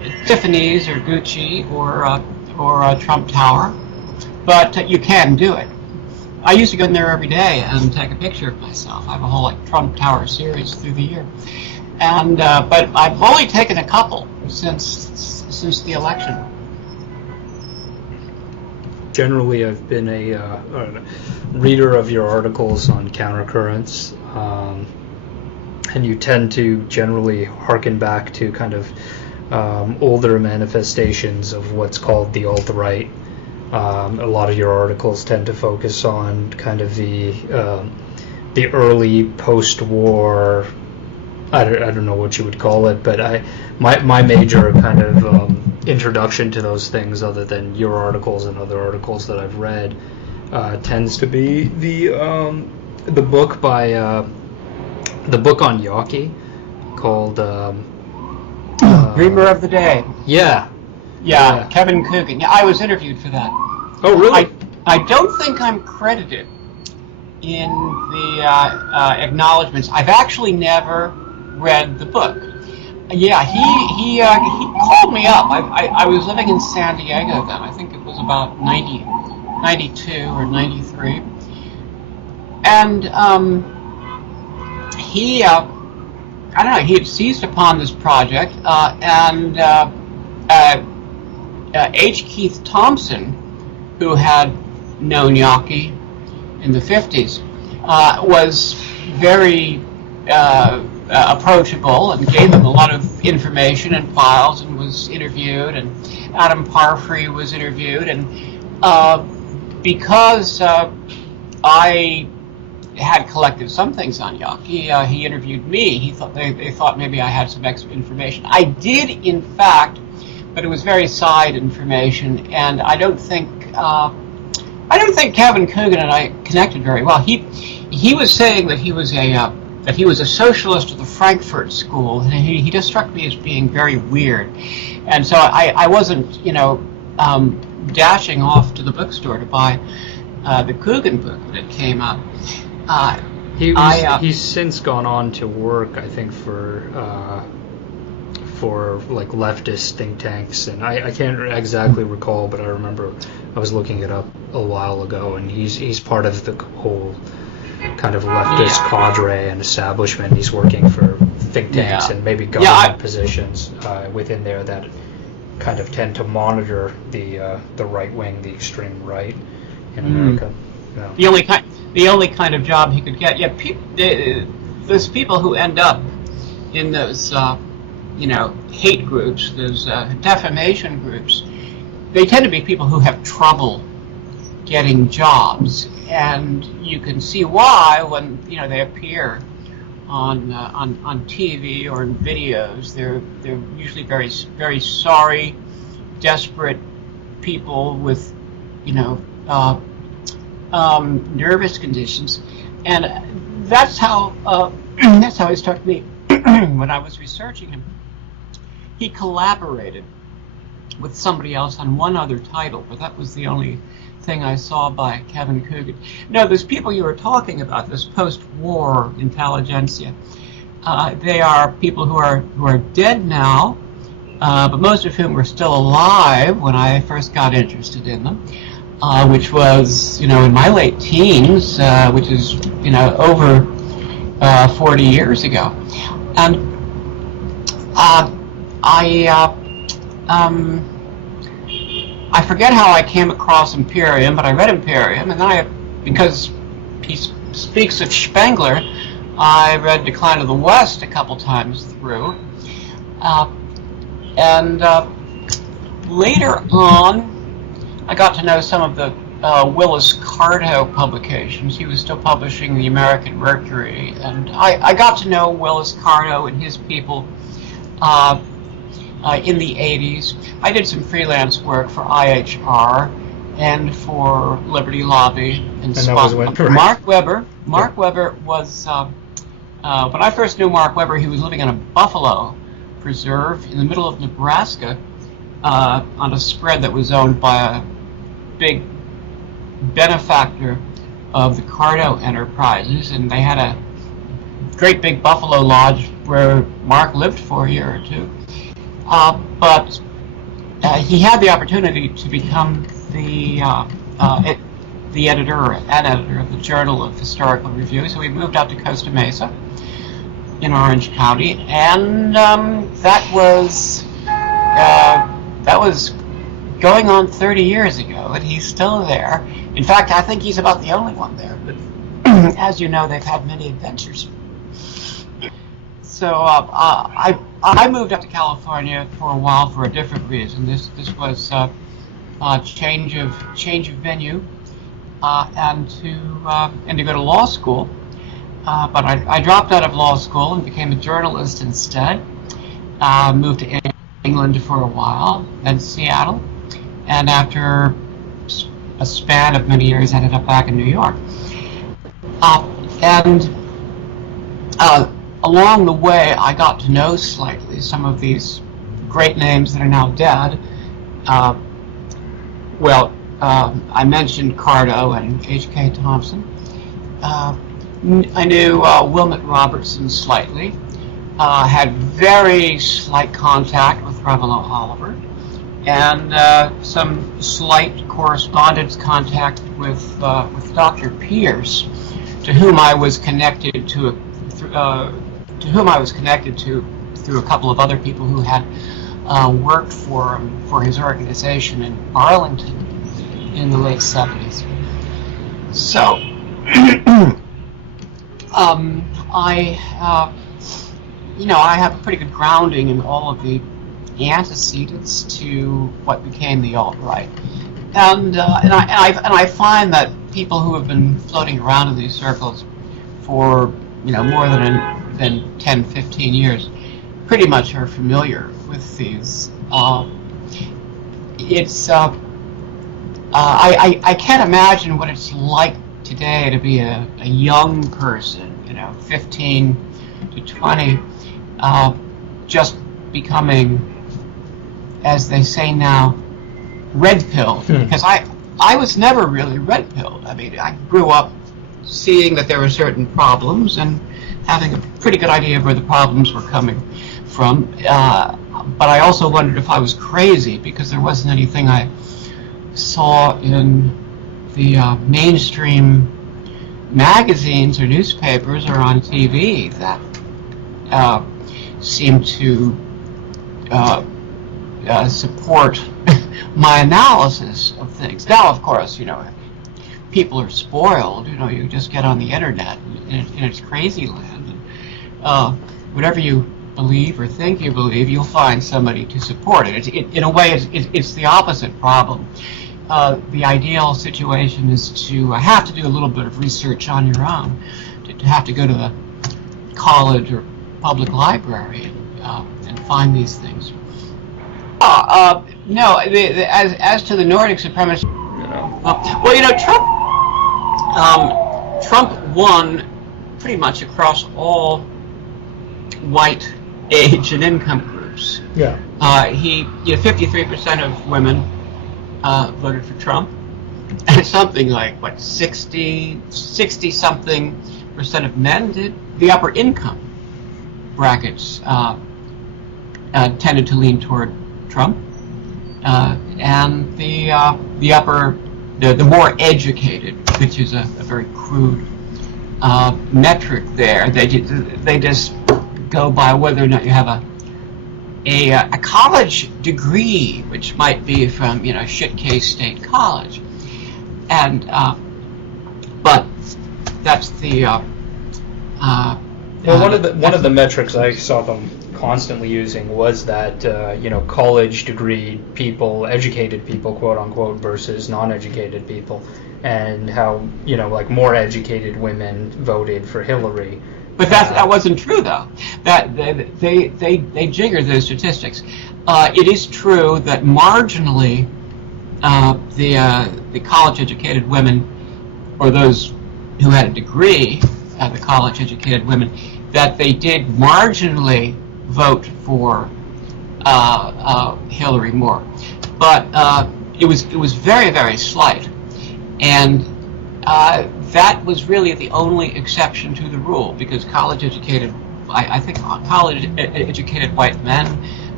Tiffany's or Gucci or Trump Tower, but you can do it. I used to go in there every day and take a picture of myself. I have a whole Trump Tower series through the year, and but I've only taken a couple since the election. Generally, I've been a reader of your articles on countercurrents, and you tend to generally harken back to kind of older manifestations of what's called the alt-right. A lot of your articles tend to focus on kind of the early post-war, I don't know what you would call it, but my major kind of introduction to those things, other than your articles and other articles that I've read, tends to be the book by the book on Yawkey called Dreamer of the Day. Yeah, Kevin Coogan. Yeah, I was interviewed for that. Oh, really? I don't think I'm credited in the acknowledgments. I've actually never read the book. Yeah, he called me up. I was living in San Diego then. I think it was about 92 or 93. And he, I don't know, he had seized upon this project, and H. Keith Thompson, who had known Yawkey in the 50s, was very approachable and gave him a lot of information and files, and was interviewed, and Adam Parfrey was interviewed, and because I had collected some things on Yawkey, he interviewed me. They thought maybe I had some extra information. I did, in fact, but it was very side information, and I don't think Kevin Coogan and I connected very well. He was saying that he was a socialist of the Frankfurt School, and he just struck me as being very weird, and so I wasn't dashing off to the bookstore to buy the Coogan book when it came up. He's since gone on to work, I think, for like leftist think tanks, and I can't exactly recall, but I remember I was looking it up a while ago, and he's part of the whole kind of leftist cadre and establishment. He's working for think tanks and maybe government positions within there that kind of tend to monitor the right wing, the extreme right in America. Yeah. The only kind of job he could get. Yeah, those people who end up in those hate groups, those defamation groups, they tend to be people who have trouble getting jobs, and you can see why when they appear on TV or in videos. They're usually very, very sorry, desperate people with nervous conditions, and that's how he struck me when I was researching him. He collaborated with somebody else on one other title, but that was the only thing I saw by Kevin Coogan. No, those people you were talking about, this post-war intelligentsia, they are people who are dead now, but most of whom were still alive when I first got interested in them, which was in my late teens, which is over 40 years ago, and I forget how I came across Imperium, but I read Imperium, and then because he speaks of Spengler, I read Decline of the West a couple times through, and later on, I got to know some of the Willis Carto publications. He was still publishing the American Mercury, and I got to know Willis Carto and his people in the 80s. I did some freelance work for IHR and for Liberty Lobby and Mark Webber. Mark Webber was, when I first knew Mark Webber, he was living on a buffalo preserve in the middle of Nebraska on a spread that was owned by a big benefactor of the Carto Enterprises, and they had a great big buffalo lodge where Mark lived for a year or two. but he had the opportunity to become the editor or an editor of the Journal of Historical Review. So we moved out to Costa Mesa in Orange County, and that was going on 30 years ago, and he's still there. In fact, I think he's about the only one there. But as you know, they've had many adventures. So I moved up to California for a while for a different reason. This was a change of venue, and to go to law school. But I dropped out of law school and became a journalist instead. Moved to England for a while, then Seattle, and after a span of many years, ended up back in New York. Along the way, I got to know slightly some of these great names that are now dead. I mentioned Cardo and H.K. Thompson. I knew Wilmot Robertson slightly. Had very slight contact with Revelo Oliver, and some slight correspondence contact with Dr. Pierce, to whom I was connected to through a couple of other people who had worked for his organization in Arlington in the late 70s. So I have a pretty good grounding in all of the antecedents to what became the alt-right, and I find that people who have been floating around in these circles for more than 10, 15 years pretty much are familiar with these. I can't imagine what it's like today to be a young person, 15 to 20, just becoming, as they say now, red-pilled. Because I was never really red-pilled. I mean, I grew up seeing that there were certain problems and having a pretty good idea of where the problems were coming from. But I also wondered if I was crazy, because there wasn't anything I saw in the mainstream magazines or newspapers or on TV that seemed to support my analysis of things. Now, of course, people are spoiled. You just get on the internet and it's crazy land. And, whatever you believe or think you believe, you'll find somebody to support it. In a way, it's the opposite problem. The ideal situation is to have to do a little bit of research on your own, to have to go to the college or public library and find these things. No, as to the Nordic supremacy, Trump won pretty much across all white age and income groups. Yeah. 53% of women voted for Trump, and something like 60-something% of men did. The upper income brackets tended to lean toward Trump, and the more educated, which is a very crude metric there. They just go by whether or not you have a college degree, which might be from shit-case state college, and but that's the one of the metrics I saw them constantly using was that college degree people, educated people, quote unquote, versus non-educated people, and how more educated women voted for Hillary. But that wasn't true, though. That they jiggered those statistics. It is true that marginally the college-educated women, or those who had a degree, the college-educated women, that they did marginally vote for Hillary more, but it was very, very slight, and that was really the only exception to the rule, because college-educated, I think college-educated white men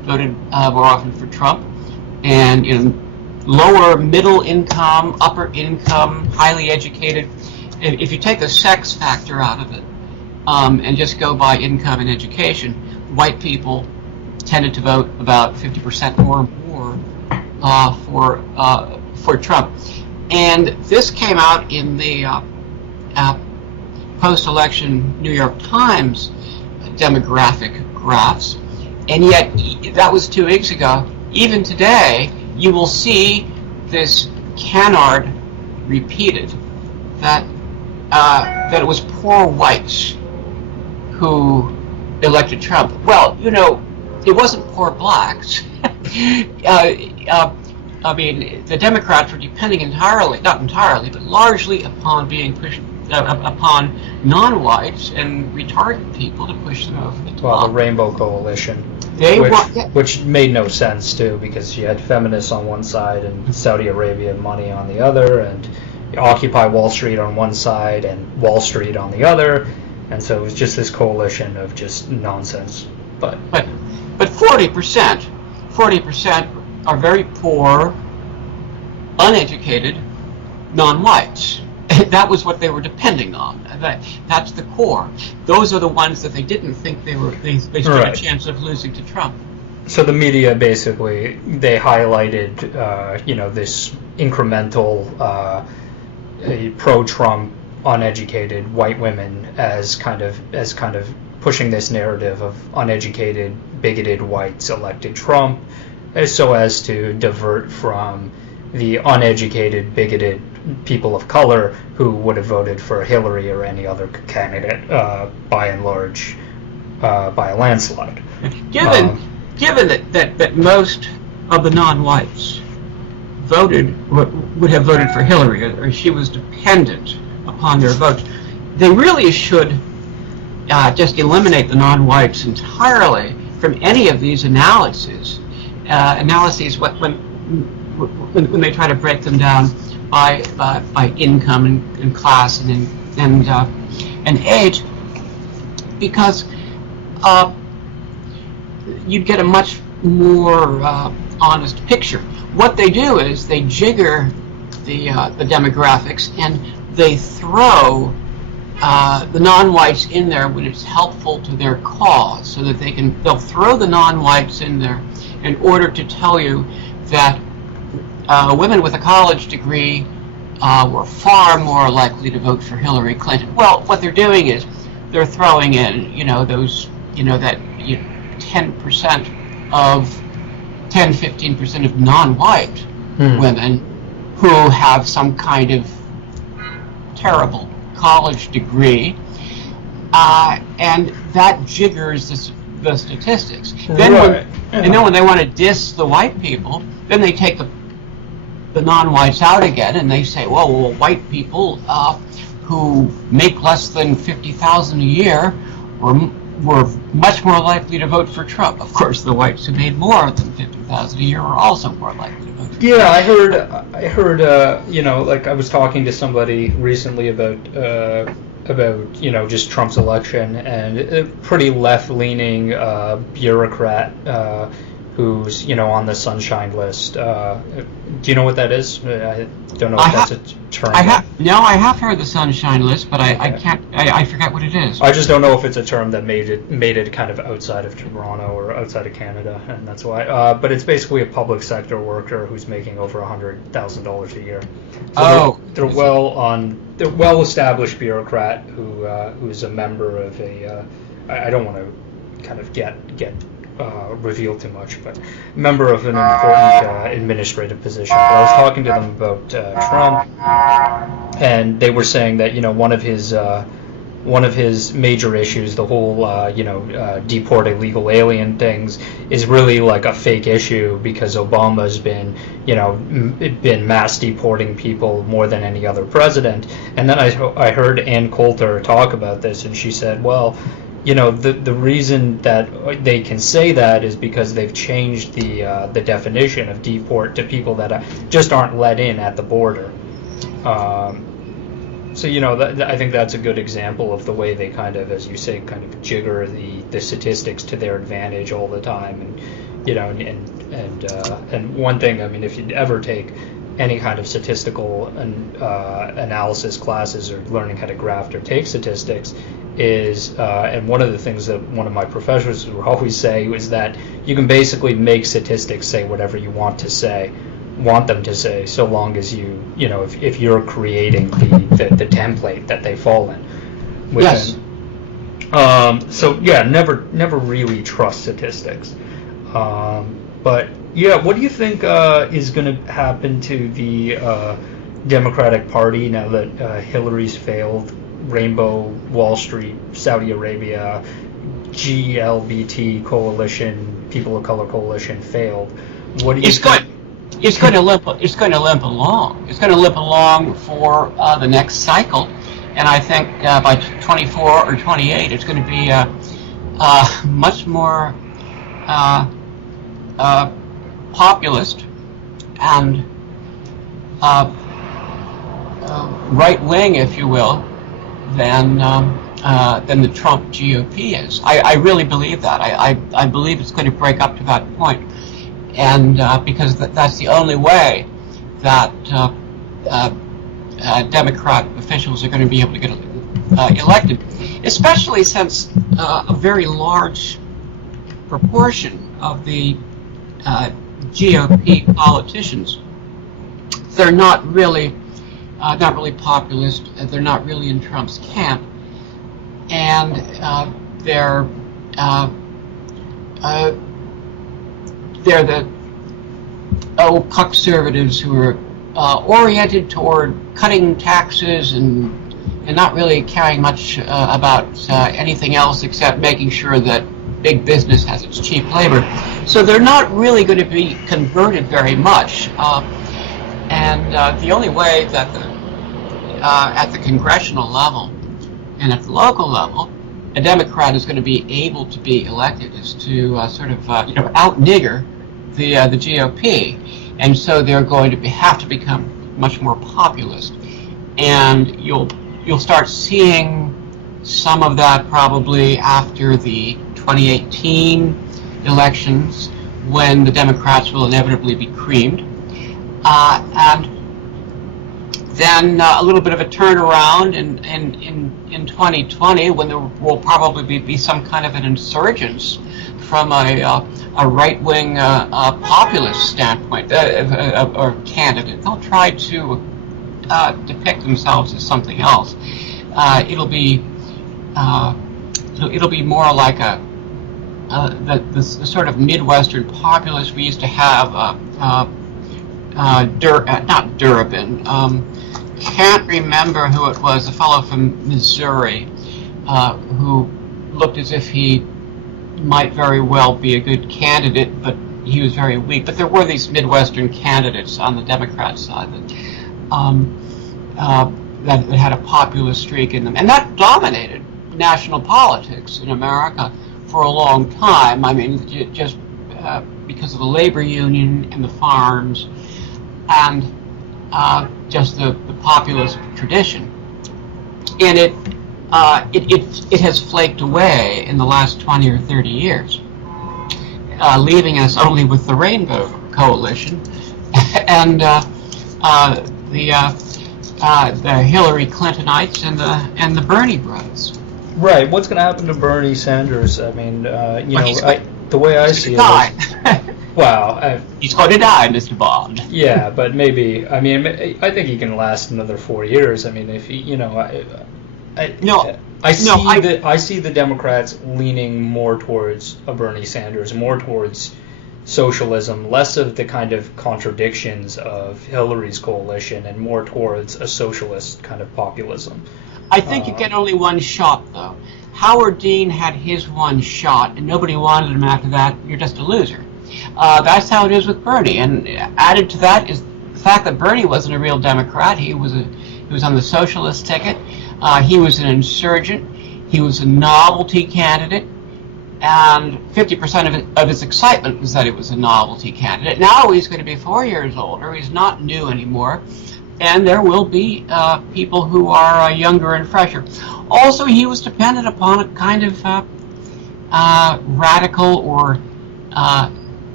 voted more often for Trump, and lower middle income, upper income, highly educated. If you take the sex factor out of it and just go by income and education, white people tended to vote about 50% or more for Trump. And this came out in the post-election New York Times demographic graphs, and yet that was 2 weeks ago. Even today, you will see this canard repeated, that it was poor whites who elected Trump. Well, it wasn't poor blacks. I mean, the Democrats were depending entirely, not entirely, but largely upon being pushed upon non-whites and retarded people to push them over the top. Well, the Rainbow Coalition, which made no sense too, because you had feminists on one side and Saudi Arabia money on the other, and Occupy Wall Street on one side and Wall Street on the other, and so it was just this coalition of just nonsense. But 40% are very poor, uneducated non-whites. That was what they were depending on. That's the core. Those are the ones that they didn't think they stood a chance of losing to Trump. So the media basically, they highlighted this incremental pro-Trump uneducated white women as kind of pushing this narrative of uneducated, bigoted whites elected Trump, so as to divert from the uneducated, bigoted people of color who would have voted for Hillary or any other candidate, by and large, by a landslide. Given that most of the non-whites would have voted for Hillary, or she was dependent upon their votes, they really should just eliminate the non-whites entirely from any of these analyses when they try to break them down by income and class and age, because you'd get a much more honest picture. What they do is they jigger the demographics, and they throw the non-whites in there when it's helpful to their cause, so that they'll throw the non-whites in there in order to tell you that women with a college degree were far more likely to vote for Hillary Clinton. Well, what they're doing is they're throwing in, that 10-15% of non-white women who have some kind of terrible college degree, and that jiggers the statistics. Then when they want to diss the white people, then they take the non-whites out again, and they say, well, white people who make less than $50,000 a year were much more likely to vote for Trump. Of course, the whites who made more than $50,000 a year are also more likely to vote for Trump. Yeah, I heard, like I was talking to somebody recently about just Trump's election, and a pretty left-leaning bureaucrat who's on the sunshine list. Do you know what that is? I don't know if that's a term. I have heard the sunshine list, but I forget what it is. I just don't know if it's a term that made it kind of outside of Toronto or outside of Canada, and that's why. But it's basically a public sector worker who's making over $100,000 a year. So they're well-established bureaucrat who's a member of a. I don't want to kind of get reveal too much, but member of an important administrative position. But I was talking to them about Trump, and they were saying that one of his major issues, the whole deport illegal alien things, is really like a fake issue, because Obama's been mass deporting people more than any other president. And then I heard Ann Coulter talk about this, and she said, well, the reason that they can say that is because they've changed the definition of deport to people that just aren't let in at the border. So I think that's a good example of the way they kind of, as you say, kind of jigger the statistics to their advantage all the time, and And one thing, I mean, if you'd ever take any kind of statistical analysis classes or learning how to graph or take statistics, is and one of the things that one of my professors would always say was that you can basically make statistics say whatever you want them to say, so long as if you're creating the template that they fall in within. Yes. So yeah, never really trust statistics. But yeah, what do you think is going to happen to the Democratic Party now that Hillary's failed? Rainbow, Wall Street, Saudi Arabia, GLBT coalition, People of Color coalition failed. What do you think? It's going to limp along. It's going to limp along for the next cycle, and I think by 24 or 28, it's going to be much more populist and right wing, if you will, than the Trump GOP is. I really believe that. I believe it's going to break up to that point, and because that's the only way that Democrat officials are going to be able to get elected, especially since a very large proportion of the GOP politicians, they're not really populist. They're not really in Trump's camp, and they're the conservatives who are oriented toward cutting taxes and not really caring much about anything else except making sure that big business has its cheap labor. So they're not really going to be converted very much. And the only way that at the congressional level and at the local level, a Democrat is going to be able to be elected is to out-nigger the GOP, and so they're going to have to become much more populist, and you'll start seeing some of that probably after the 2018 elections, when the Democrats will inevitably be creamed. And then a little bit of a turnaround in 2020, when there will probably be some kind of an insurgence from a right-wing populist standpoint or candidate. They'll try to depict themselves as something else. It'll be more like the sort of Midwestern populist we used to have. Not Durbin. Can't remember who it was. A fellow from Missouri who looked as if he might very well be a good candidate, but he was very weak. But there were these Midwestern candidates on the Democrat side that had a populist streak in them, and that dominated national politics in America for a long time. I mean, just because of the labor union and the farms, and just the populist tradition, and it has flaked away in the last 20 or 30 years, leaving us only with the Rainbow Coalition and the Hillary Clintonites and the Bernie bros. Right. What's going to happen to Bernie Sanders? I mean, the way I see it. Well, he's going to die, Mr. Bond. Yeah, but maybe. I mean, I think he can last another 4 years. I mean, if he, I see the Democrats leaning more towards a Bernie Sanders, more towards socialism, less of the kind of contradictions of Hillary's coalition, and more towards a socialist kind of populism. I think you get only one shot, though. Howard Dean had his one shot, and nobody wanted him after that. You're just a loser. That's how it is with Bernie. And added to that is the fact that Bernie wasn't a real Democrat. He was on the socialist ticket. He was an insurgent. He was a novelty candidate. And 50% of his excitement was that he was a novelty candidate. Now he's going to be 4 years older. He's not new anymore. And there will be people who are younger and fresher. Also, he was dependent upon a kind of radical or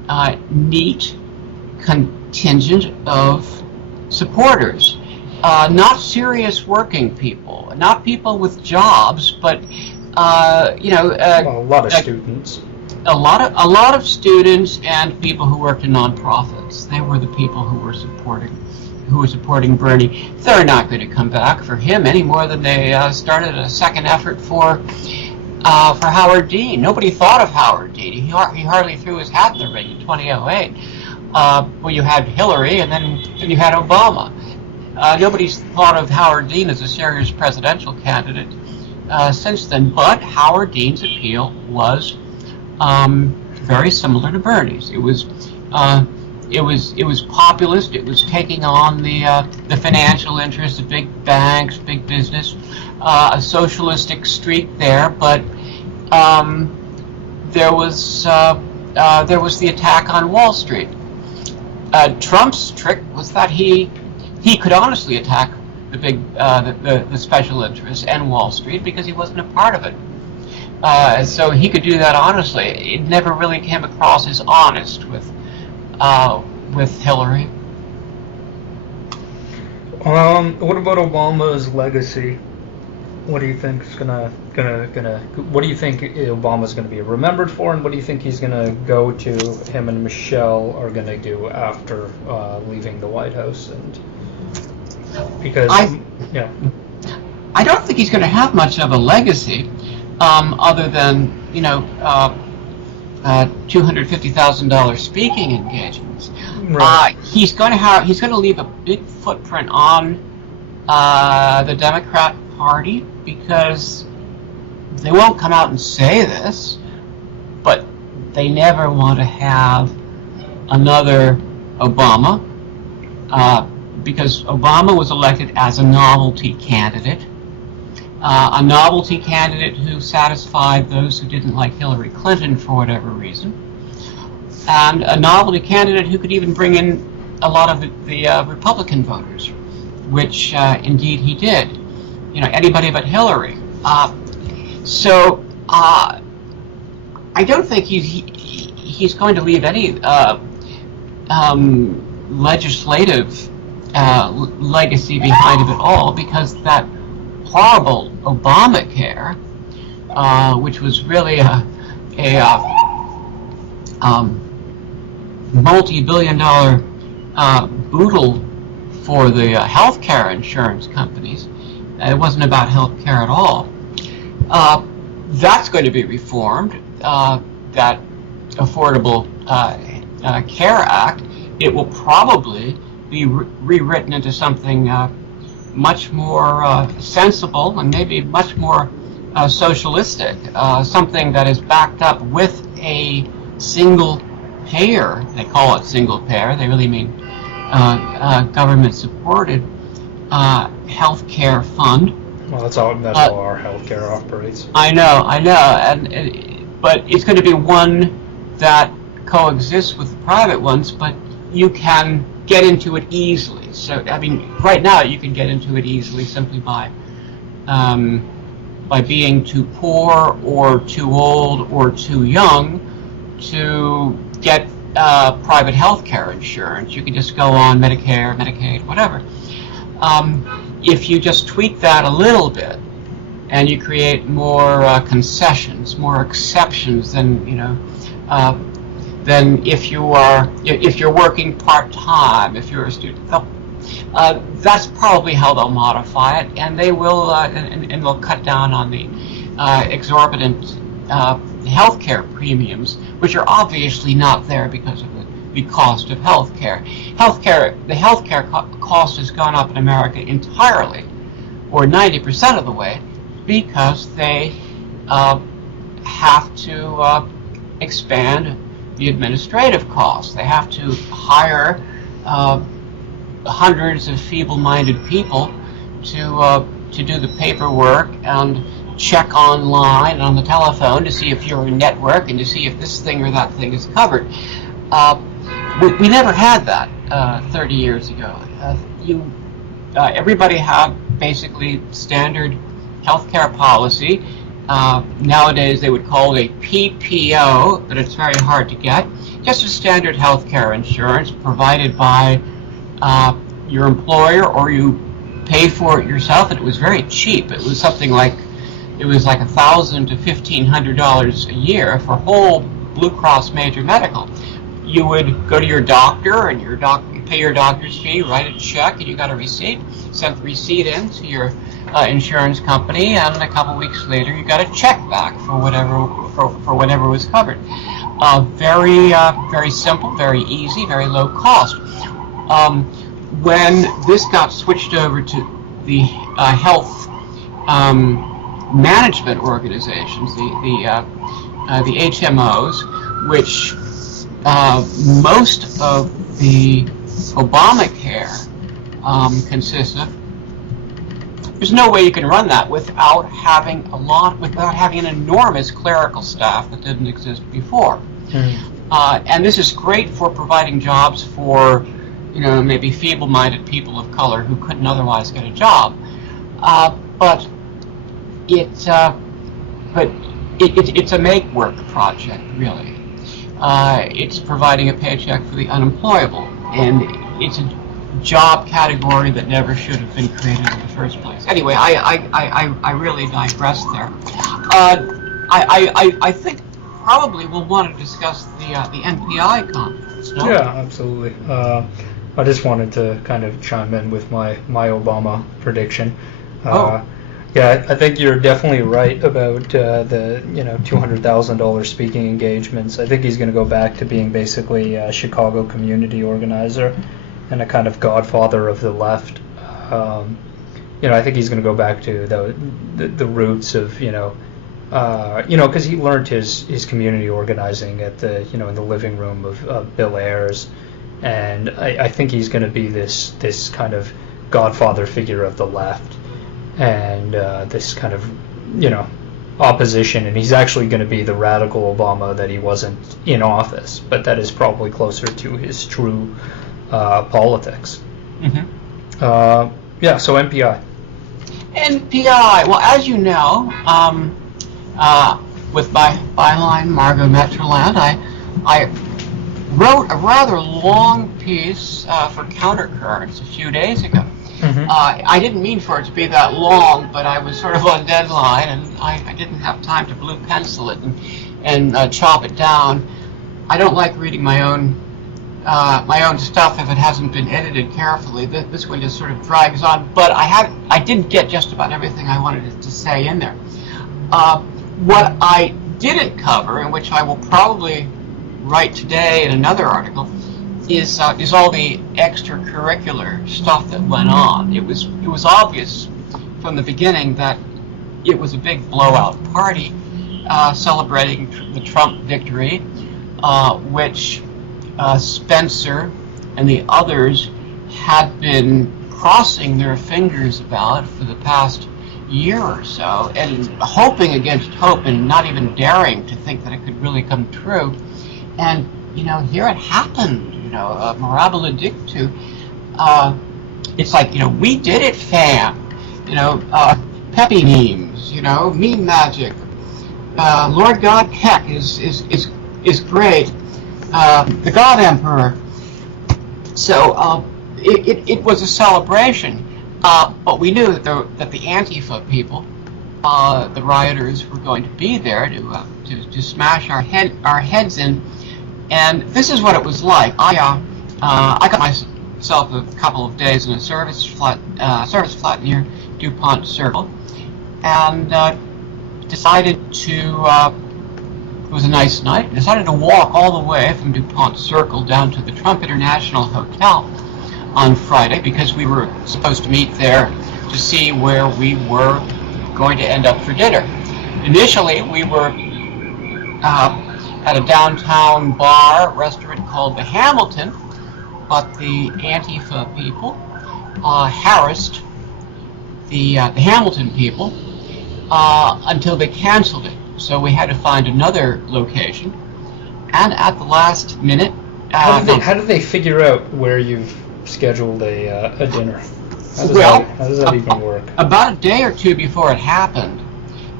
neat contingent of supporters. Not serious working people, not people with jobs, but a lot of students. A lot of students and people who worked in nonprofits. They were the people who were supporting Bernie. They're not going to come back for him any more than they started a second effort for Howard Dean. Nobody thought of Howard Dean. He hardly threw his hat in the ring in 2008. Well, you had Hillary, and then you had Obama. Nobody's thought of Howard Dean as a serious presidential candidate since then. But Howard Dean's appeal was very similar to Bernie's. It was populist. It was taking on the financial interests of big banks, big business, a socialistic streak there. But there was the attack on Wall Street. Trump's trick was that he could honestly attack the big the special interests and Wall Street because he wasn't a part of it. So he could do that honestly. It never really came across as honest with Hillary. What about Obama's legacy? What do you think is gonna? What do you think Obama's gonna be remembered for, and what do you think he's gonna go to? Him and Michelle are gonna do after leaving the White House, and because I don't think he's going to have much of a legacy, other than $250,000 speaking engagements. Right. He's going to leave a big footprint on the Democrat Party, because they won't come out and say this, but they never want to have another Obama, because Obama was elected as a novelty candidate who satisfied those who didn't like Hillary Clinton for whatever reason, and a novelty candidate who could even bring in a lot of the Republican voters, which indeed he did. Anybody but Hillary. So I don't think he's going to leave any legislative legacy behind him at all, because that horrible Obamacare, which was really a multi-billion-dollar boodle for the health care insurance companies. It wasn't about health care at all. That's going to be reformed, that Affordable Care Act. It will probably be rewritten into something much more sensible and maybe much more socialistic, something that is backed up with a single payer. They call it single payer. They really mean government-supported health care fund. Well, that's all our healthcare operates. I know, but it's going to be one that coexists with private ones, but you can get into it easily. So, right now you can get into it easily simply by being too poor or too old or too young to get private health care insurance. You can just go on Medicare, Medicaid, whatever. If you just tweak that a little bit and you create more concessions, more exceptions, then if you're working part-time, if you're a student, that's probably how they'll modify it, and they will and they'll cut down on the exorbitant healthcare premiums, which are obviously not there because of the cost of healthcare. The healthcare cost has gone up in America entirely, or 90% of the way, because they have to expand the administrative costs. They have to hire hundreds of feeble-minded people to do the paperwork and check online and on the telephone to see if you're a network and to see if this thing or that thing is covered. We never had that 30 years ago. Everybody had basically standard healthcare policy, Nowadays they would call it a PPO, but it's very hard to get. Just a standard health care insurance provided by your employer, or you pay for it yourself, and it was very cheap. It was something like $1,000 to $1,500 a year for whole Blue Cross Major Medical. You would go to your doctor, and you pay your doctor's fee, write a check, and you got a receipt. Sent the receipt in to your insurance company, and a couple weeks later, you got a check back for whatever was covered. Very simple, very easy, very low cost. When this got switched over to the health management organizations, the HMOs, which most of the Obamacare consists of, there's no way you can run that without having an enormous clerical staff that didn't exist before. And this is great for providing jobs for, maybe feeble-minded people of color who couldn't otherwise get a job. But it's a make-work project, really. It's providing a paycheck for the unemployable, and it's a job category that never should have been created in the first place. Anyway, I really digress there. I think probably we'll want to discuss the NPI conference. No? Yeah, absolutely. I just wanted to kind of chime in with my Obama prediction. Yeah, I think you're definitely right about the $200,000 speaking engagements. I think he's going to go back to being basically a Chicago community organizer and a kind of godfather of the left. I think he's going to go back to the roots of because he learned his community organizing at the in the living room of Bill Ayers, and I think he's going to be this kind of godfather figure of the left. And this kind of, opposition, and he's actually going to be the radical Obama that he wasn't in office, but that is probably closer to his true politics. Mm-hmm. So NPI. NPI, well, as you know, with my byline, Margot Metroland, I wrote a rather long piece for Countercurrents a few days ago. Mm-hmm. I didn't mean for it to be that long, but I was sort of on deadline, and I didn't have time to blue pencil it and chop it down. I don't like reading my own stuff if it hasn't been edited carefully. This one just sort of drags on, but I did get just about everything I wanted to say in there. What I didn't cover, and which I will probably write today in another article, is all the extracurricular stuff that went on. It was obvious from the beginning that it was a big blowout party celebrating the Trump victory, which Spencer and the others had been crossing their fingers about for the past year or so, and hoping against hope and not even daring to think that it could really come true. And here it happened. Mirabile dictu. It's like, we did it, fam. Peppy memes. Meme magic. Lord God Keck is great. The God Emperor. So it was a celebration. But we knew that the Antifa people, the rioters, were going to be there to smash our heads in. And this is what it was like. I got myself a couple of days in a service flat near DuPont Circle, and decided to. It was a nice night. Decided to walk all the way from DuPont Circle down to the Trump International Hotel on Friday, because we were supposed to meet there to see where we were going to end up for dinner. Initially, we were at a downtown restaurant called the Hamilton, but the Antifa people harassed the Hamilton people until they canceled it. So we had to find another location, and at the last minute... How did they figure out where you've scheduled a dinner? How does that even work? About a day or two before it happened,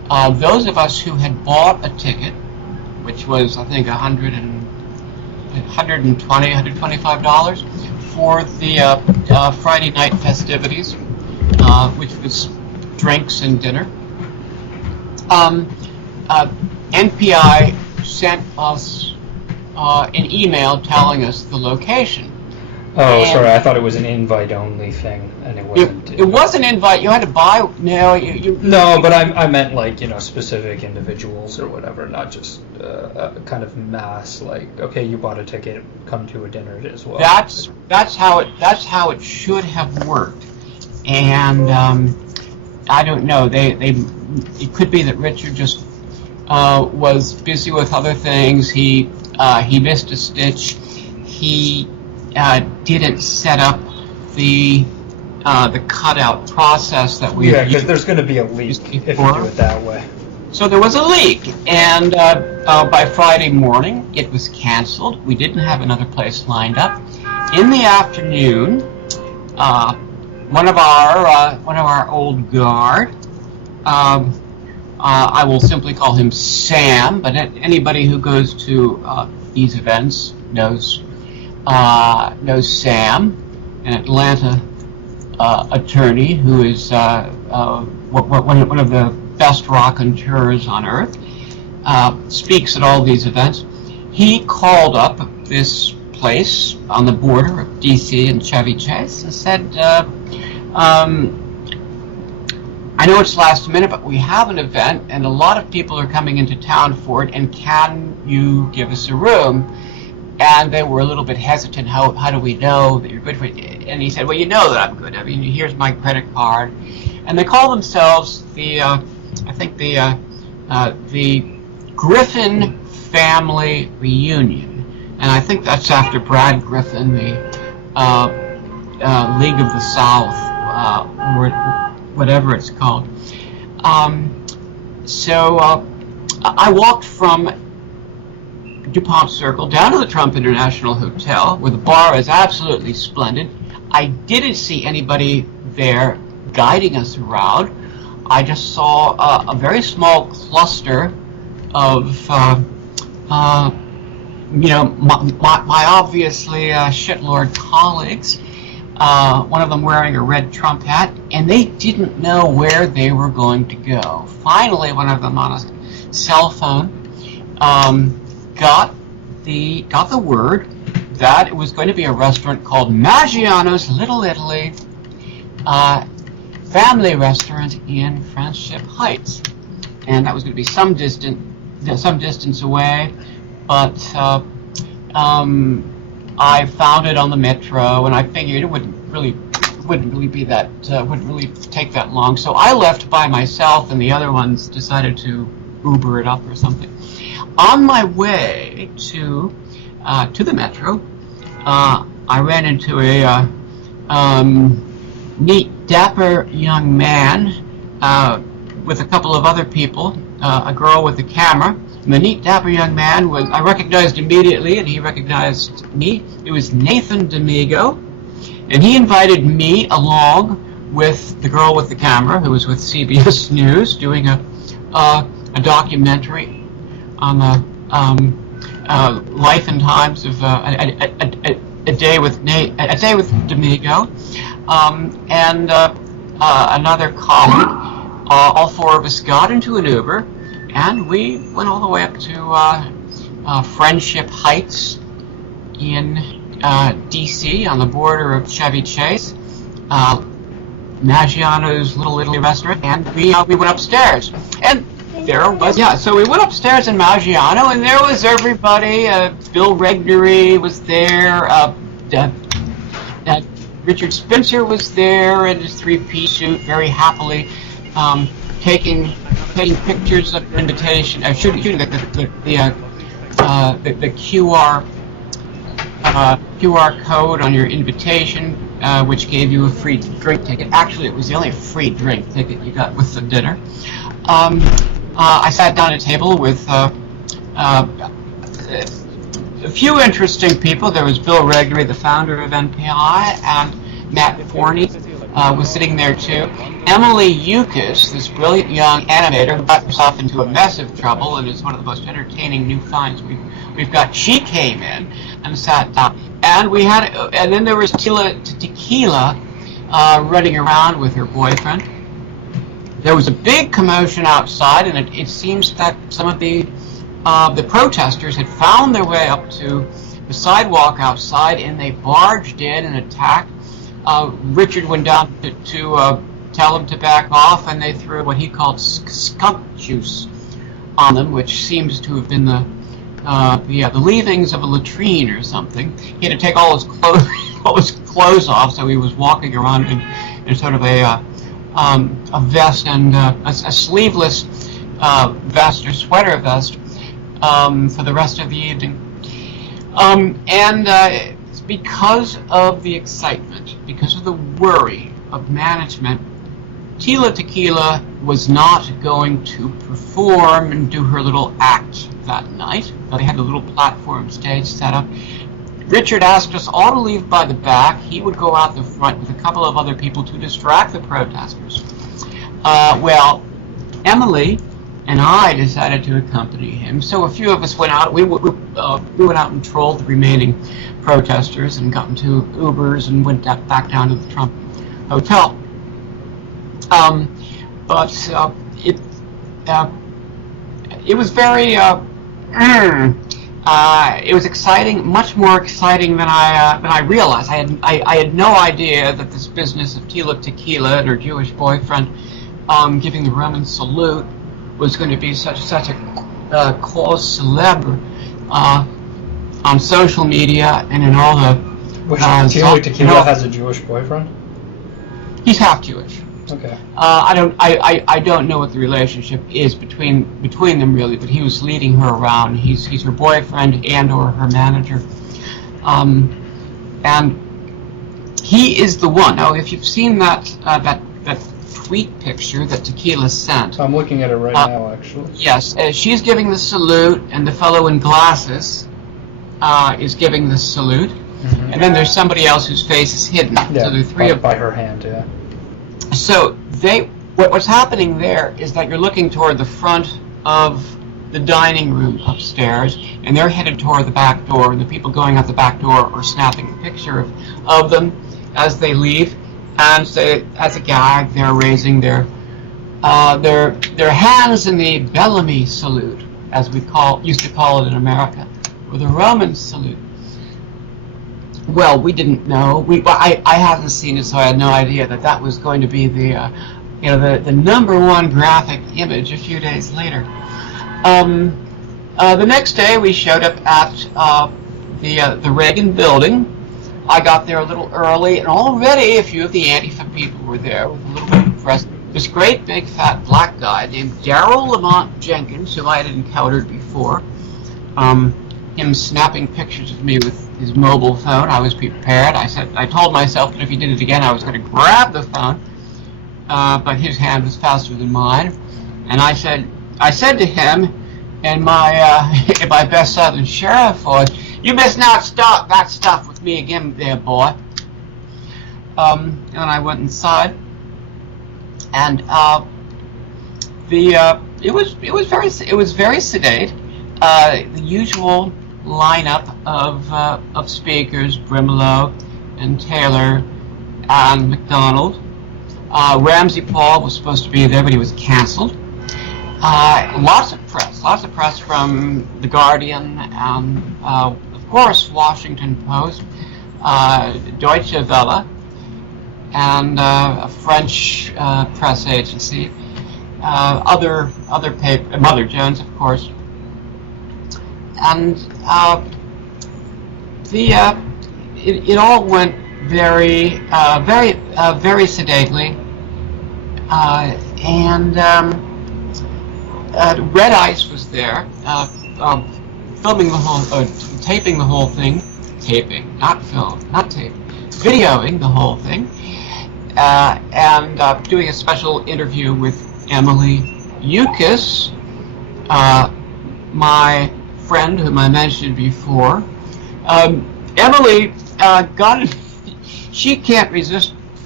those of us who had bought a ticket, which was I think $125 for the Friday night festivities, which was drinks and dinner, NPI sent us an email telling us the location. Oh, And sorry. I thought it was an invite-only thing, and it wasn't. It was an invite. You had to buy. No, No, but I meant like specific individuals or whatever, not just kind of mass. Like, okay, you bought a ticket, come to a dinner as well. That's how it should have worked. And I don't know. It could be that Richard just was busy with other things. He missed a stitch. He didn't set up the cutout process that we. Yeah, because there's going to be a leak if you do it that way. So there was a leak, and by Friday morning it was canceled. We didn't have another place lined up. In the afternoon, one of our old guard, I will simply call him Sam, but anybody who goes to these events knows Sam, an Atlanta attorney who is one of the best raconteurs on earth, speaks at all these events. He called up this place on the border of DC and Chevy Chase and said, I know it's last minute, but we have an event and a lot of people are coming into town for it, and can you give us a room? And they were a little bit hesitant. How do we know that you're good for it? And he said, well, you know that I'm good. I mean, here's my credit card. And they call themselves the Griffin Family Reunion. And I think that's after Brad Griffin, the League of the South, or whatever it's called. So I walked from DuPont Circle down to the Trump International Hotel, where the bar is absolutely splendid. I didn't see anybody there guiding us around. I just saw a very small cluster of, my obviously shitlord colleagues. One of them wearing a red Trump hat, and they didn't know where they were going to go. Finally, one of them on a cell phone got the word that it was going to be a restaurant called Maggiano's Little Italy, family restaurant in Friendship Heights, and that was going to be some distance away, but I found it on the metro, and I figured it wouldn't really take that long. So I left by myself, and the other ones decided to Uber it up or something. On my way to the metro, I ran into a neat, dapper young man with a couple of other people, a girl with a camera. And the neat, dapper young man I recognized immediately, and he recognized me. It was Nathan D'Amigo, and he invited me along with the girl with the camera, who was with CBS News, doing a documentary on the life and times of a day with D'Amigo, and another colleague. All four of us got into an Uber, and we went all the way up to Friendship Heights in DC, on the border of Chevy Chase, Maggiano's Little Italy restaurant, and we went upstairs. And there was, so we went upstairs in Maggiano, and there was everybody. Bill Regnery was there, Richard Spencer was there in his three-piece suit, very happily taking pictures of the invitation, shooting the QR code on your invitation, which gave you a free drink ticket. Actually, it was the only free drink ticket you got with the dinner. I sat down at a table with a few interesting people. There was Bill Regnery, the founder of NPI, and Matt Forney, was sitting there too. Emily Eucas, this brilliant young animator who got herself into a mess of trouble and is one of the most entertaining new finds we've got. She came in and sat down, and then there was Tequila running around with her boyfriend. There was a big commotion outside, and it seems that some of the protesters had found their way up to the sidewalk outside, and they barged in and attacked. Richard went down to tell them to back off, and they threw what he called skunk juice on them, which seems to have been the leavings of a latrine or something. He had to take all his clothes off, so he was walking around in sort of a vest and a sleeveless vest or sweater vest for the rest of the evening. Because of the excitement, because of the worry of management, Tila Tequila was not going to perform and do her little act that night. They had a little platform stage set up. Richard asked us all to leave by the back. He would go out the front with a couple of other people to distract the protesters. Emily and I decided to accompany him. So a few of us went out. We went out and trolled the remaining protesters and got into Ubers and went back down to the Trump Hotel. It was very it was exciting, much more exciting than I realized. I had no idea that this business of Tila Tequila and her Jewish boyfriend giving the Roman salute was going to be such a cause célèbre on social media and in all the. Tila Tequila has a Jewish boyfriend? He's half Jewish. Okay. I don't know what the relationship is between them really, but he was leading her around. He's her boyfriend and or her manager, and he is the one. Now, if you've seen that tweet picture that Tequila sent, I'm looking at it right now, actually. Yes, she's giving the salute, and the fellow in glasses is giving the salute, and then there's somebody else whose face is hidden. Yeah, so there are three by her hand. Yeah. So what's happening there is that you're looking toward the front of the dining room upstairs, and they're headed toward the back door, and the people going out the back door are snapping a picture of them as they leave, and so, as a gag, they're raising their hands in the Bellamy salute, as we used to call it in America, or the Roman salute. Well, we didn't know. I hadn't seen it, so I had no idea that was going to be the number one graphic image a few days later. The next day, we showed up at the Reagan building. I got there a little early, and already a few of the Antifa people were there with a little bit of press. This great big fat black guy named Darrell Lamont Jenkins, whom I had encountered before. Him snapping pictures of me with his mobile phone. I was prepared. I told myself that if he did it again, I was going to grab the phone. But his hand was faster than mine, and I said to him in my best Southern sheriff voice, "You must not start that stuff with me again, there, boy." And I went inside, and it was very sedate. The usual lineup of speakers: Brimelow and Taylor and McDonald. Ramsey Paul was supposed to be there, but he was canceled. Lots of press from The Guardian and, of course, Washington Post, Deutsche Welle, and a French press agency, other paper, Mother Jones, of course, and it all went very sedately, and Red Ice was there, filming the whole, taping the whole thing, not tape, videoing the whole thing, and doing a special interview with Emily Eucas, my friend whom I mentioned before. Emily she can't resist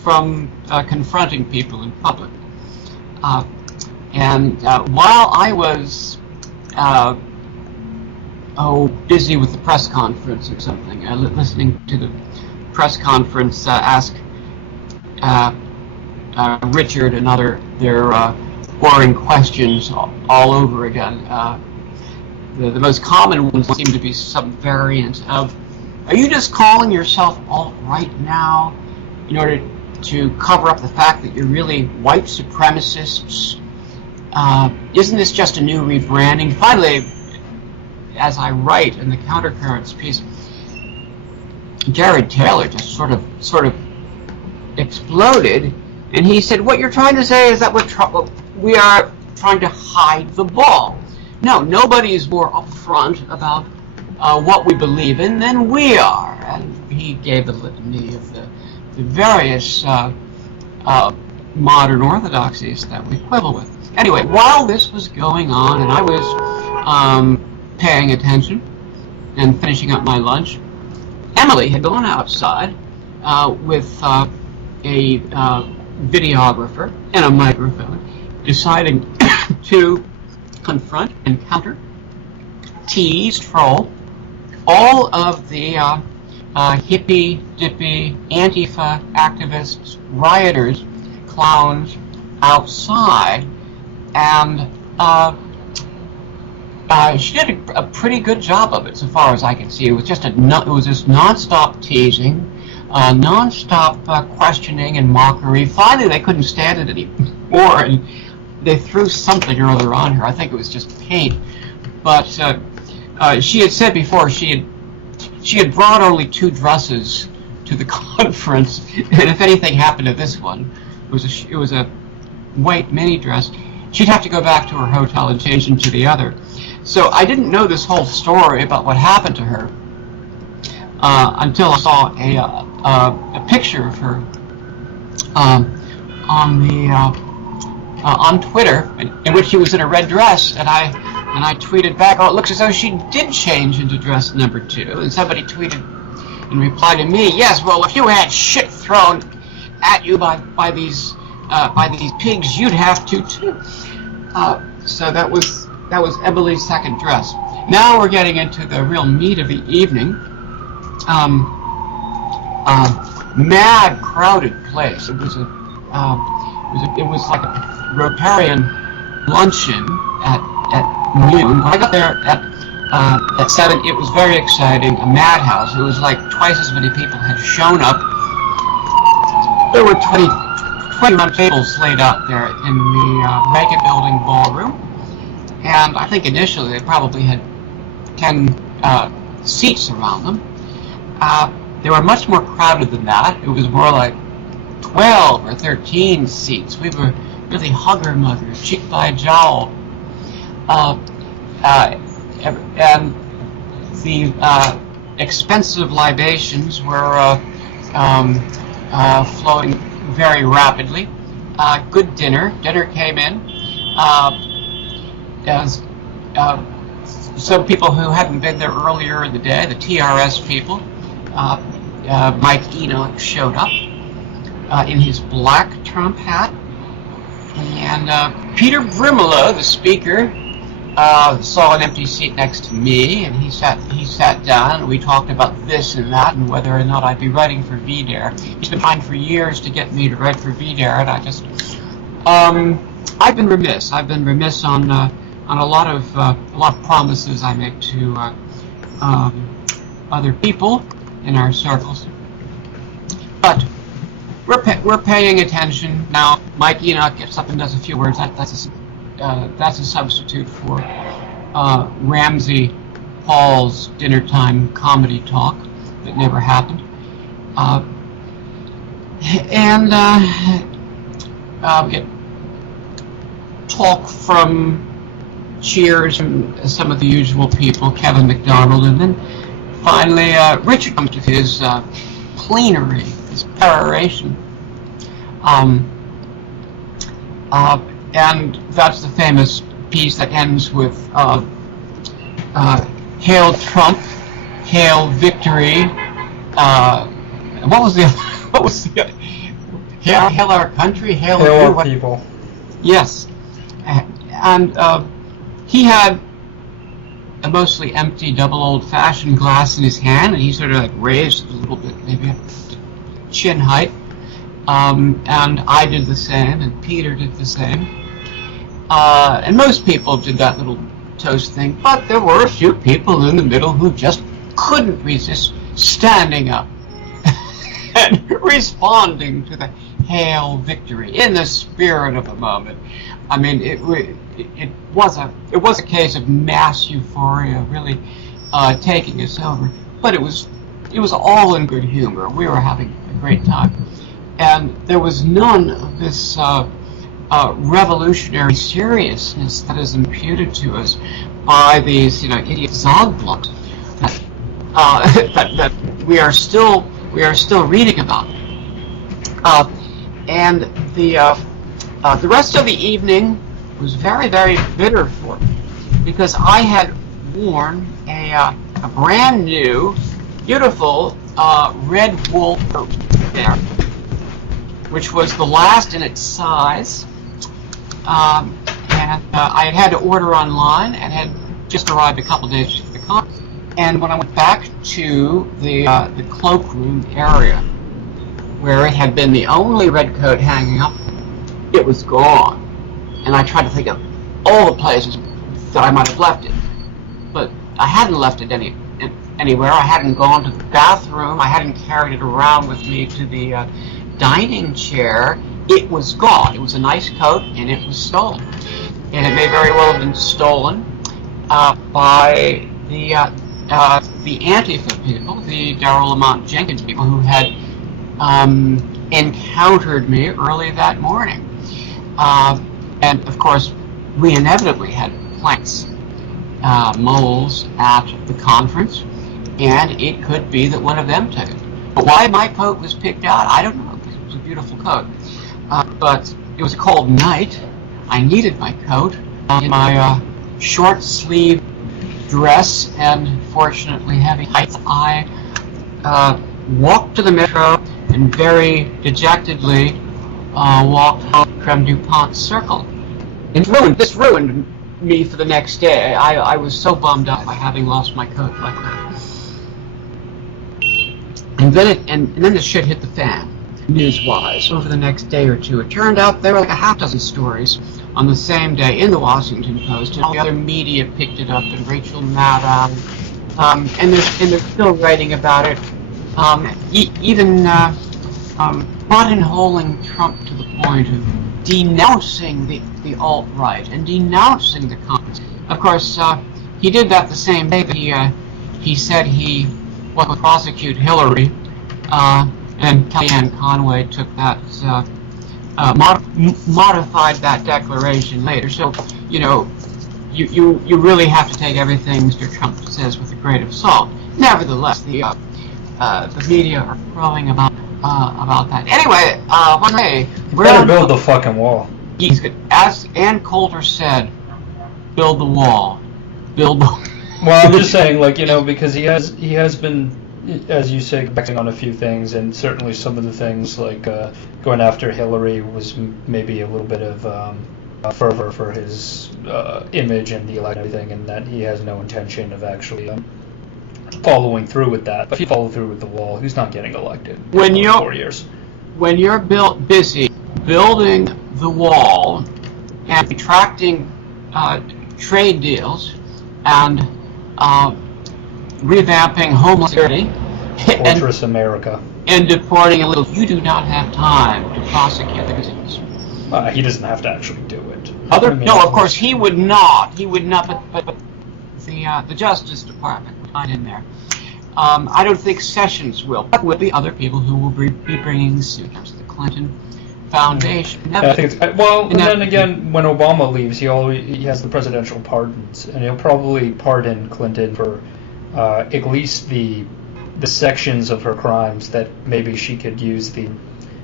from confronting people in public. And while I was busy with the press conference or something, listening to the press conference ask Richard and their boring questions all over again. The most common ones seem to be some variant of, are you just calling yourself alt-right now in order to cover up the fact that you're really white supremacists? Isn't this just a new rebranding? Finally, as I write in the Countercurrents piece, Jared Taylor just sort of exploded, and he said, what you're trying to say is that we are trying to hide the ball. No, nobody is more upfront about what we believe in than we are. And he gave the litany of the various modern orthodoxies that we quibble with. Anyway, while this was going on and I was paying attention and finishing up my lunch, Emily had gone outside with a videographer and a microphone, deciding to confront, encounter, tease, troll all of the hippy-dippy, Antifa activists, rioters, clowns outside. And she did a pretty good job of it, so far as I can see. It was just nonstop teasing, nonstop questioning and mockery. Finally, they couldn't stand it anymore, and they threw something or other on her. I think it was just paint. But she had said before she had brought only 2 dresses to the conference, and if anything happened to this one, it was a white mini dress, she'd have to go back to her hotel and change into the other. So I didn't know this whole story about what happened to her until I saw a picture of her on Twitter, in which she was in a red dress, and I tweeted back, oh, it looks as though she did change into dress number 2, and somebody tweeted in reply to me, yes, well, if you had shit thrown at you by these pigs, you'd have to too. So that was Emily's second dress. Now we're getting into the real meat of the evening. Mad, crowded place. It was like a Rotarian luncheon at noon. When I got there at 7, it was very exciting. A madhouse. It was like twice as many people had shown up. There were 20 round tables laid out there in the Reagan building ballroom, and I think initially they probably had 10 seats around them. They were much more crowded than that. It was more like 12 or 13 seats. We were really hugger-mugger, cheek by jowl. And the expensive libations were flowing very rapidly. Good dinner. Dinner came in. As some people who hadn't been there earlier in the day, the TRS people, Mike Enoch showed up in his black Trump hat, and Peter Brimelow, the speaker, saw an empty seat next to me, and he sat down, and we talked about this and that, and whether or not I'd be writing for VDARE. He's been trying for years to get me to write for VDARE, and I just, I've been remiss. I've been remiss on a lot of promises I make to other people in our circles. But we're paying attention now. Mike Enoch gets up and does a few words. That's a substitute for Ramsey Paul's dinner time comedy talk that never happened. We get talk from Cheers and some of the usual people, Kevin McDonald, and then finally Richard comes to his plenary, his peroration. And that's the famous piece that ends with "Hail Trump, hail victory." What was the Hail our country, hail Hail you. our people. Yes. And he had a mostly empty double old-fashioned glass in his hand, and he sort of like raised it a little bit, maybe up to chin height. And I did the same, and Peter did the same. And most people did that little toast thing, but there were a few people in the middle who just couldn't resist standing up and responding to the hail victory in the spirit of the moment. I mean, it was a case of mass euphoria really taking us over, but it was all in good humor. We were having a great time, and there was none of this revolutionary seriousness that is imputed to us by these idiot Zogblogs that we are still reading about. And the rest of the evening was very, very bitter for me, because I had worn a brand new, beautiful red wool coat there, which was the last in its size. And I had to order online and had just arrived a couple days before the conference. And when I went back to the cloakroom area, where it had been the only red coat hanging up, it was gone. And I tried to think of all the places that I might have left it, but I hadn't left it anywhere. I hadn't gone to the bathroom. I hadn't carried it around with me to the dining chair. It was gone. It was a nice coat, and it was stolen. And it may very well have been stolen by the Antifa people, the Darrell Lamont Jenkins people, who had encountered me early that morning. And of course, we inevitably had plants, moles at the conference, and it could be that one of them took it. But why my coat was picked out, I don't know, because it was a beautiful coat. But it was a cold night. I needed my coat in my short sleeve dress and fortunately heavy tights. I walked to the metro and very dejectedly walked home Creme DuPont Circle. This ruined me for the next day. I was so bummed out by having lost my coat like that. And then the shit hit the fan, news-wise. Over the next day or two, it turned out there were like a half dozen stories on the same day in the Washington Post, and all the other media picked it up, and Rachel Maddow, and they're still writing about it. Even buttonholing Trump to the point of denouncing the alt-right and denouncing the conference. Of course, he did that the same day that he said he would prosecute Hillary, and Kellyanne Conway took that, modified that declaration later. So, you really have to take everything Mr. Trump says with a grain of salt. Nevertheless, the media are crowing about that. Anyway, one day, we're gonna build the fucking wall. He's good. As Ann Coulter said, build the wall. Build the. Well, I'm just saying, because he has been, as you say, backing on a few things, and certainly some of the things like going after Hillary was maybe a little bit of fervor for his image and the election and everything, and that he has no intention of actually following through with that. But if he followed through with the wall, he's not getting elected in 4 years. When you're busy building the wall and retracting trade deals and revamping Homeland Security Fortress America, and deporting illegal, you do not have time to prosecute the business. He doesn't have to actually do it. No, of course he would not. He would not. But the Justice Department would find in there. I don't think Sessions will. But will be other people who will be bringing suit. The Clinton Foundation. I think and then again, when Obama leaves, he has the presidential pardons, and he'll probably pardon Clinton for at least the sections of her crimes that maybe she could use the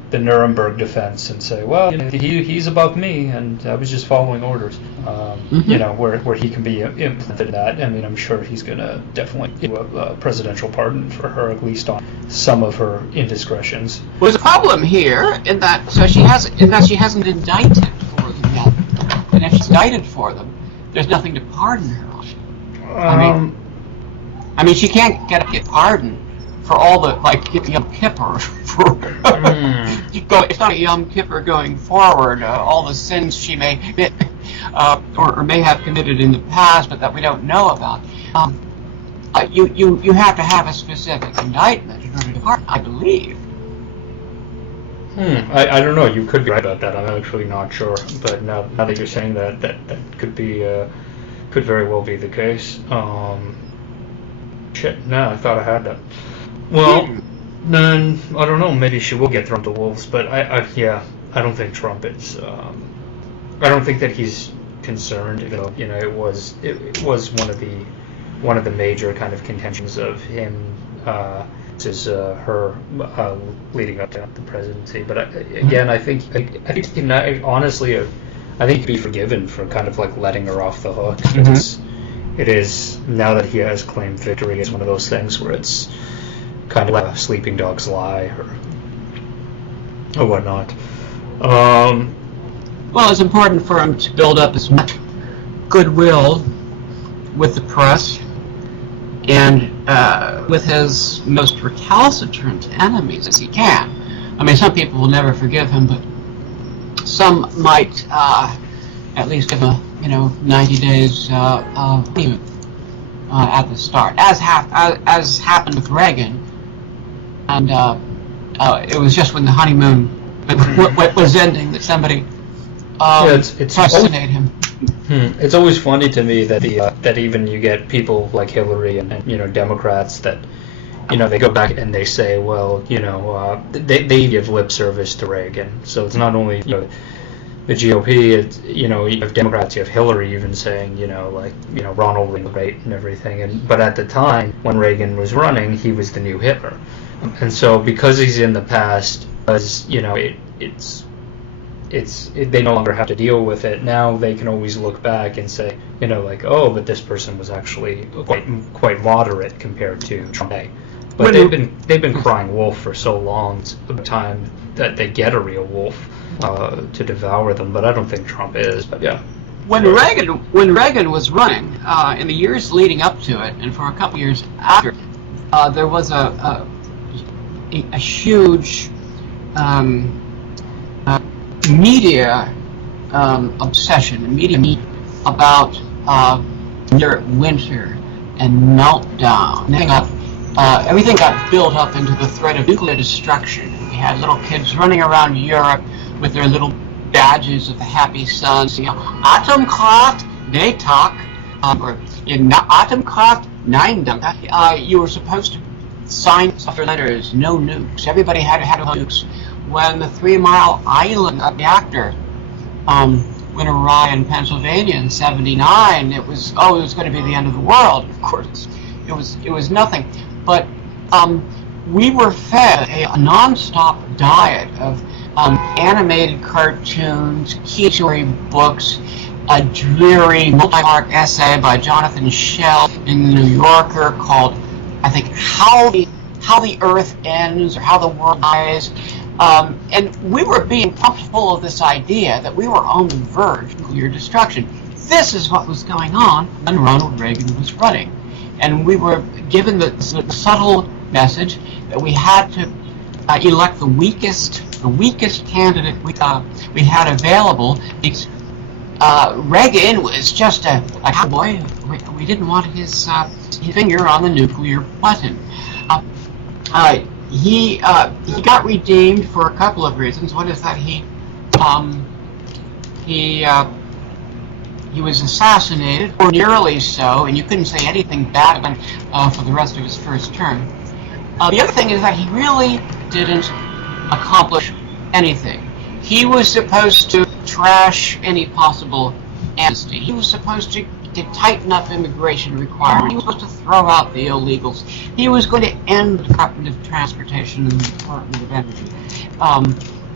the Nuremberg defense and say, well, he's above me, and I was just following orders. Where he can be implemented that. I mean, I'm sure he's going to definitely do a presidential pardon for her, at least on some of her indiscretions. There's a problem here in that she hasn't indicted for them yet, and if she's indicted for them, there's nothing to pardon her on. I mean, she can't get a pardon for all the Yom Kippur. It's not a Yom Kippur going forward. All the sins she may commit, or may have committed in the past, but that we don't know about. You have to have a specific indictment in order to pardon, I believe. I don't know. You could be right about that. I'm actually not sure. But now that you're saying that could be could very well be the case. Shit. No, I thought I had that. Well, then I don't know. Maybe she will get thrown to wolves. But I don't think Trump is. I don't think that he's concerned. It was one of the major kind of contentions of him. Her leading up to the presidency. But again, I think honestly, I think he'd be forgiven for kind of like letting her off the hook. It is now that he has claimed victory. It's one of those things where it's kind of like a sleeping dog's lie or whatnot. Well, it's important for him to build up as much goodwill with the press and with his most recalcitrant enemies as he can. I mean, some people will never forgive him, but some might at least give him 90 days at the start, as happened with Reagan. And it was just when the honeymoon was ending that somebody assassinate him. It's always funny to me that that even you get people like Hillary and Democrats that they go back and they say, well, they give lip service to Reagan. So it's not only the GOP, it's you have Democrats, you have Hillary even saying Ronald Reagan great and everything. But at the time when Reagan was running, he was the new Hitler. And so because he's in the past, because they no longer have to deal with it. Now they can always look back and say, but this person was actually quite moderate compared to Trump. But they've been crying wolf for so long. It's the time that they get a real wolf to devour them. But I don't think Trump is. But yeah. When Reagan was running, in the years leading up to it, and for a couple years after, there was a huge media obsession, media about winter and meltdown. Everything got built up into the threat of nuclear destruction. We had little kids running around Europe with their little badges of the happy sun, singing Atomkraft, they talk, or in Atomkraft, nein danke. You were supposed to sign after letters, no nukes. Everybody had nukes. When the 3 Mile Island reactor went awry in Pennsylvania in '79, it was going to be the end of the world. Of course, it was nothing. But we were fed a non-stop diet of animated cartoons, key story books, a dreary multi-part essay by Jonathan Shell in the New Yorker called, I think, How the Earth Ends or How the World Dies. And we were being pumped full of this idea that we were on the verge of nuclear destruction. This is what was going on when Ronald Reagan was running. And we were given the subtle message that we had to elect the weakest candidate we had available, because Reagan was just a cowboy. We didn't want his finger on the nuclear button. He got redeemed for a couple of reasons. One is that he was assassinated, or nearly so, and you couldn't say anything bad about him for the rest of his first term. The other thing is that he really didn't accomplish anything. He was supposed to trash any possible amnesty. He was supposed to tighten up immigration requirements. He was supposed to throw out the illegals. He was going to end the Department of Transportation and the Department of Energy.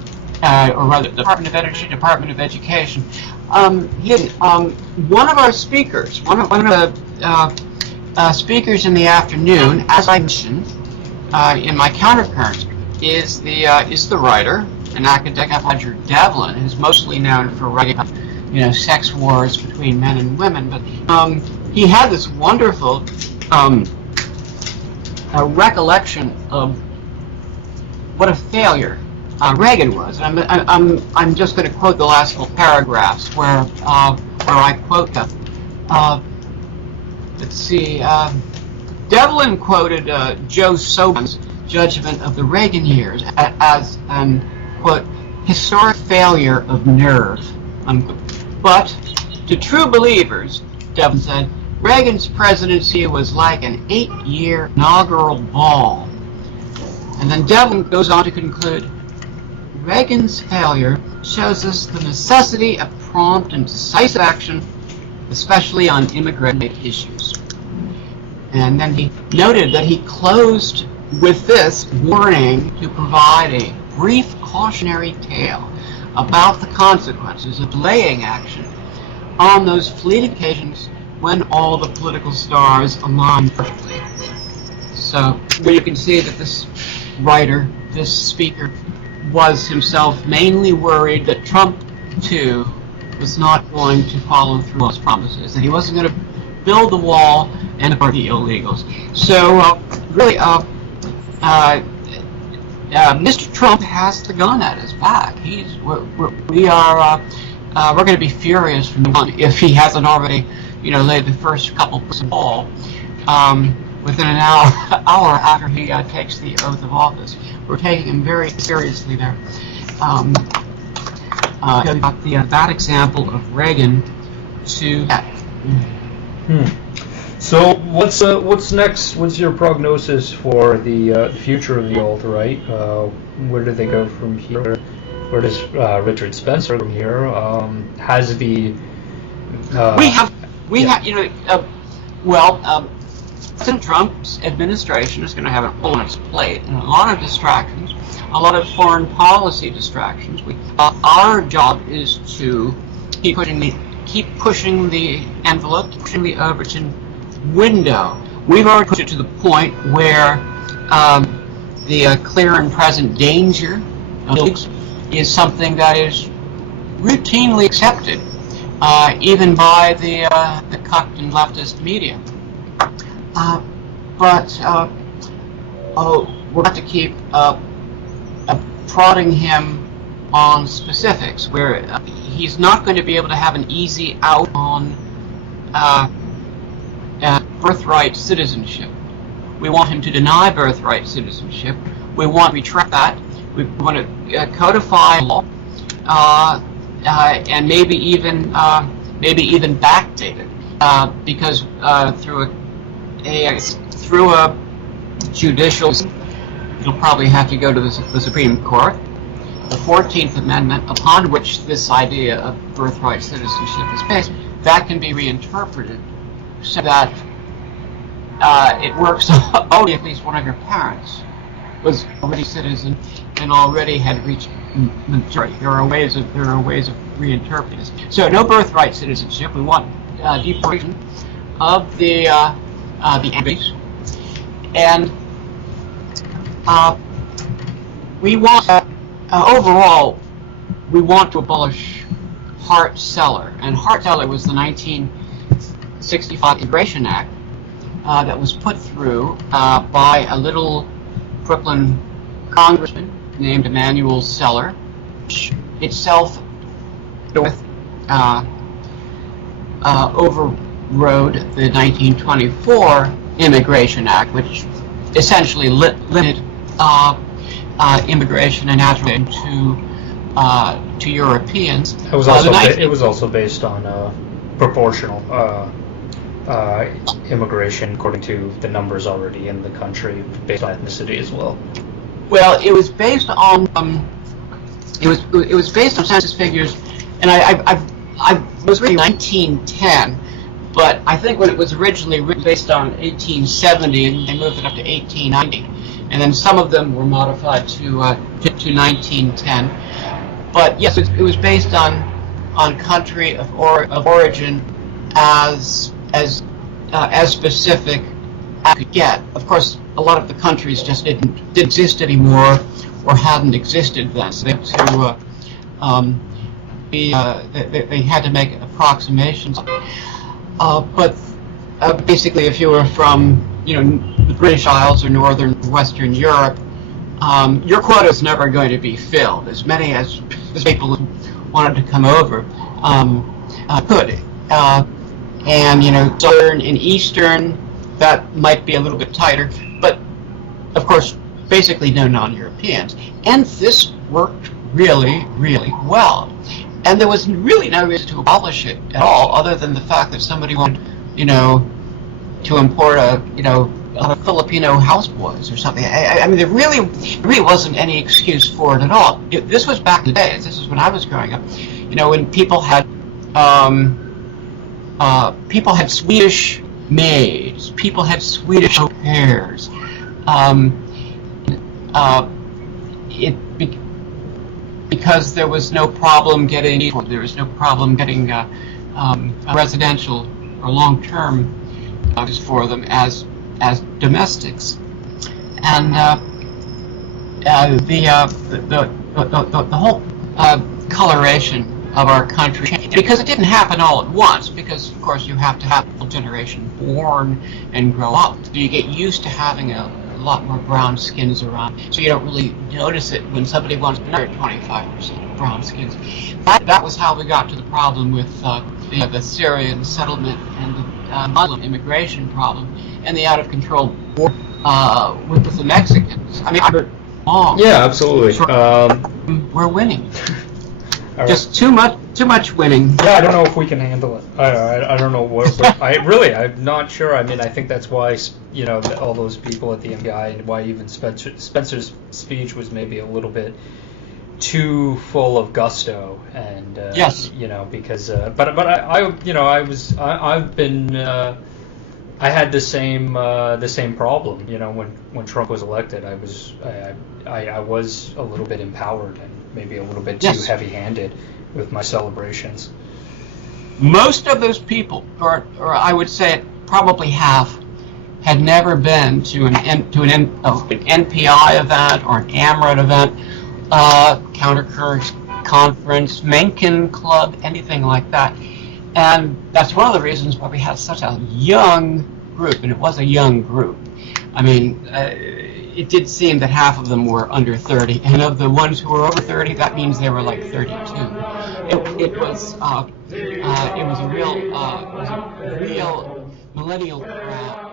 or rather, the Department of Energy, Department of Education. One of our speakers, one of the speakers in the afternoon, as I mentioned in my countercurrent, is the writer, an academic, Roger Devlin, who's mostly known for writing, sex wars between men and women. But he had this wonderful recollection of what a failure Reagan was. I'm just going to quote the last couple paragraphs where I quote them. Let's see. Devlin quoted Joe Sobon's judgment of the Reagan years as an, quote, historic failure of nerve, unquote. But to true believers, Devlin said, Reagan's presidency was like an 8-year inaugural ball. And then Devlin goes on to conclude, Reagan's failure shows us the necessity of prompt and decisive action, especially on immigration issues. And then he noted that he closed with this warning to provide a brief cautionary tale about the consequences of delaying action on those fleeting occasions when all the political stars align perfectly. So you can see that this writer, this speaker, was himself mainly worried that Trump, too, was not going to follow through on his promises, that he wasn't going to build the wall and for the illegals. So really, Mr. Trump has the gun at his back. We're going to be furious from now on if he hasn't already, laid the first couple of the ball within an hour after he takes the oath of office. We're taking him very seriously there. Got that example of Reagan to that. So what's next? What's your prognosis for the future of the alt-right? Where do they go from here? Where does Richard Spencer from here? Has the President Trump's administration is going to have it all on its plate and a lot of distractions, a lot of foreign policy distractions. Our job is to keep pushing the envelope, pushing the Overton window. We've already pushed it to the point where the clear and present danger of illegals is something that is routinely accepted, even by the cucked and leftist media. But we'll have to keep prodding him on specifics, where he's not going to be able to have an easy out on birthright citizenship. We want him to deny birthright citizenship. We want to retract that. We want to codify law, and maybe even backdate it, because through a judicial, it'll probably have to go to the Supreme Court. The 14th Amendment, upon which this idea of birthright citizenship is based, that can be reinterpreted so that it works only if at least one of your parents was already a citizen and already had reached majority. There are ways of reinterpreting this. So no birthright citizenship. We want deportation of the enemies, and we want overall we want to abolish Hart-Celler, and Hart-Celler was the 1965 Immigration Act that was put through by a little Brooklyn congressman named Emanuel Celler, which itself overrode the 1924 Immigration Act, which essentially limited immigration and naturalization to Europeans. It was also based on proportional immigration according to the numbers already in the country, based on ethnicity as well. Well, it was based on it was based on census figures, and I was reading 1910, but I think when it was originally written based on 1870, and they moved it up to 1890, and then some of them were modified to 1910. But yes, it was based on country of origin as specific as could get. Of course, a lot of the countries just didn't exist anymore, or hadn't existed then. So they had to make approximations. But basically, if you were from the British Isles or northern Western Europe, your quota is never going to be filled. As many as people who wanted to come over could. And southern and eastern, that might be a little bit tighter, but of course, basically no non-Europeans. And this worked really, really well. And there was really no reason to abolish it at all, other than the fact that somebody wanted, to import a Filipino houseboys or something. I mean, there really wasn't any excuse for it at all. This was back in the day. This is when I was growing up. When people had Swedish maids, people had Swedish au pairs. Because there was no problem getting residential or long-term for them as domestics, and the whole coloration of our country changed, because it didn't happen all at once, because of course you have to have a generation born and grow up. So you get used to having a lot more brown skins around, so you don't really notice it when somebody wants another 25% brown skins. That was how we got to the problem with the Syrian settlement and the Muslim immigration problem and the out-of-control war with the Mexicans. I mean, yeah, absolutely. We're winning. Right. Just too much winning. Yeah, I don't know if we can handle it. I don't know what I'm not sure. I mean, I think that's why all those people at the MPI, and why even Spencer's speech was maybe a little bit too full of gusto, and yes, because I had the same problem. When Trump was elected, I was a little bit empowered and maybe a little bit too heavy-handed with my celebrations. Most of those people, or I would say probably half, had never been to an NPI event or an AMRAD event, Countercurrents Conference, Mencken Club, anything like that. And that's one of the reasons why we had such a young group, and it was a young group. I mean, it did seem that half of them were under 30, and of the ones who were over 30, that means they were like 32. It was a real millennial crowd.